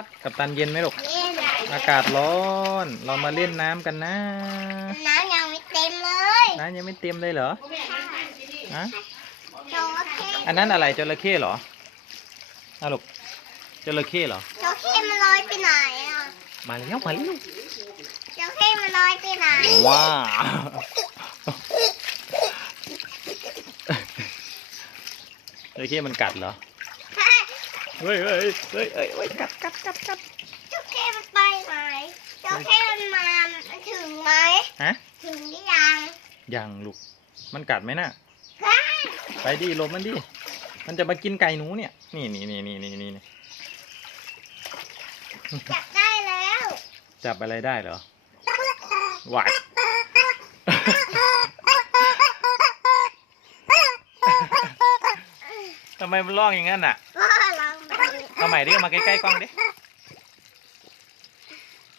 ครับกับตันเย็นไหมลูกเล่นใหญ่อากาศร้อน เรามาเล่นน้ำกันนะ น้ำยังไม่เต็มเลยน้ำยังไม่เต็มเลยเหรอฮะโจเค้อันนั้นอะไรจระเข้เหรออะลูกจระเข้เหรอโจเค้มันลอยไปไหนอะมาแล้วมาแล้วโจเค้มันลอยไปไหนว้าจระเข้มันกัดเหรอ เฮ้ยเฮ้ยเฮ้ยเฮ้ยเฮ้ยกัดกัดกัดกัดโจเค้มันไปไหนโจเค้มันมามันถึงไหมฮะถึงหรือยังยังลูก มันกัดไหมน่ะว้าไปดิลบมันดิมันจะมากินไก่หนูเนี่ย นี่นี่นี่นี่นี่นี่จับได้แล้ว จับอะไรได้เหรอหวายทำไมมันร้องอย่างนั้นอะ เอาใหม่ดิเอามาใกล้ๆกล้องดิ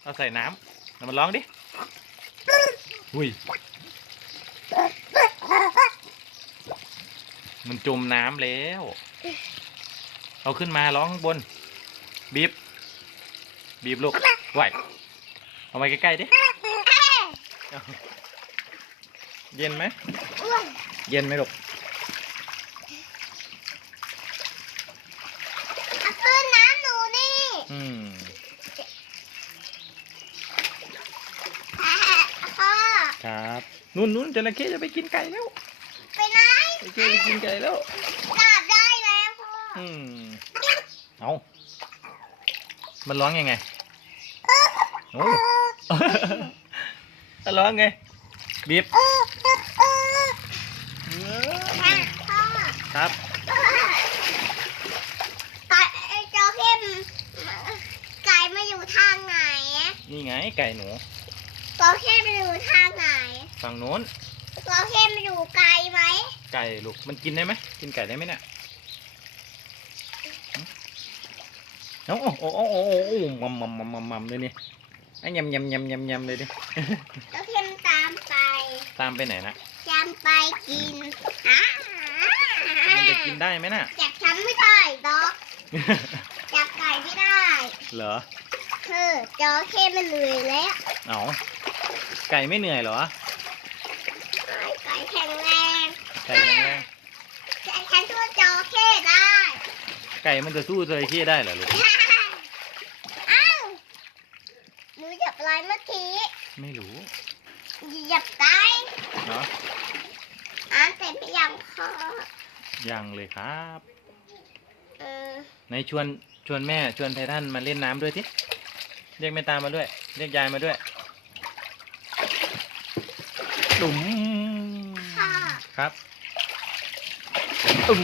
เอาใส่น้ำแล้วมันร้องดิอุ้ยมันจมน้ำแล้ว เอาขึ้นมาร้องข้างบน บีบ บีบลูกไหวเอามาใกล้ๆดิ เย็นไหมอ้วนเย็นไหมลูก เอาขึ้นน้ำหนูนี่ อืม พ่อ ครับ นุ่นนุ่นจระเข้จะไปกินไก่แล้วไปไหนจระเข้ไปกินไก่แล้วจับได้แล้วพ่ออืมเอามันร้องยังไงโอ้มันร้องไงบีบพ่อครับไก่ไอ้จอเข้มไก่มาอยู่ทางไหนนี่ไงไก่หนูจอเข้มมาอยู่ทางไหน ฝั่งโน้นจอเข้มมาอยู่ไกลไหมไก่ลูกมันกินได้ไหมกินไก่ได้ไหมเนี่ยโอ้โอ้โอ้โอ้โอ้โอ้มัมมัมมัมมัมมัมเลยนี่ไอ้ยำยำยำยำยำเลยดิจอเข้มตามไปตามไปไหนนะจำไปกินอ่ามันจะกินได้ไหมน่ะจับฉันไม่ได้ดอกจับไก่ไม่ได้เหรอคือจอเข้มมันเหนื่อยแล้วเอาไก่ไม่เหนื่อยเหรอไก่ แข็งแรงไก่แข็งแรงแต่ฉันช่วยจอเข้ได้ไก่มันจะสู้จระเข้ได้เหรอลูกอ้าวหนูหยับอะไรเมื่อกี้ไม่รู้หยับไก่เนาะอ่านแต่ไม่ยังพอยังเลยครับเออในชวนชวนแม่ชวนไททันมาเล่นน้ำด้วยสิเรียกแม่ตามมาด้วย เรียกยายมาด้วยดุ๋มพ่อ ครับดุ๋ม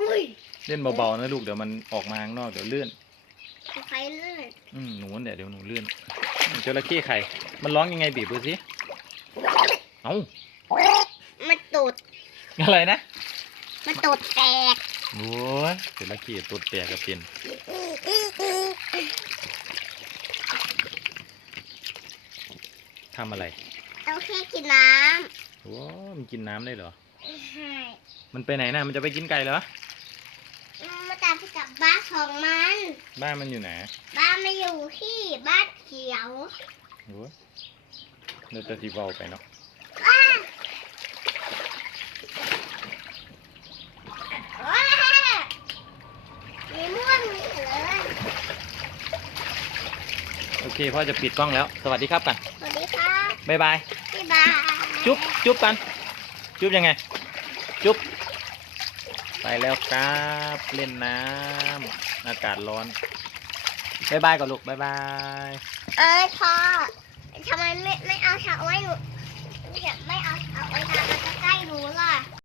อุ้ยเล่นเบาๆนะลูกเดี๋ยวมันออกมาข้างนอกเดี๋ยวเลื่อนไฟลื่นอืมหนูเดี๋ยวเดี๋ยวหนูเลื่อนอืมจระเข้ไข่ มันร้องยังไงบีบดูสิเอ้ามันตูดอะไรนะ มันตูดแตกโอ้ยจระเข้ตัวแตกกับเป็นทำอะไร ต้องแค่กินน้โอ้มันกินน้ำได้เหรอำใช่ มันไปไหนนะมันจะไปกินไก่เหรอมาตามไปกับบ้านของมัน บ้านมันอยู่ไหน บ้านมาอยู่ที่บ้านเขียวโอ้ยเราจะทีเบาไปเนาะอ้าว้ามีม่วงนี่เลยโอเคพ่อจะปิดกล้องแล้ว สวัสดีครับกัน สวัสดีครับ บ๊ายบายบ๊ายบาย จุ๊บจุ๊บกัน จุ๊บยังไง จุ๊บไปแล้วครับเล่นน้ำอากาศร้อนบายบายก่อนลูกบายบายเอ้ยพ่อทำไมไม่ไม่เอาฉาไว้หนูไม่เอาเอาไว้ทำมันจะใกล้หนูล่ะ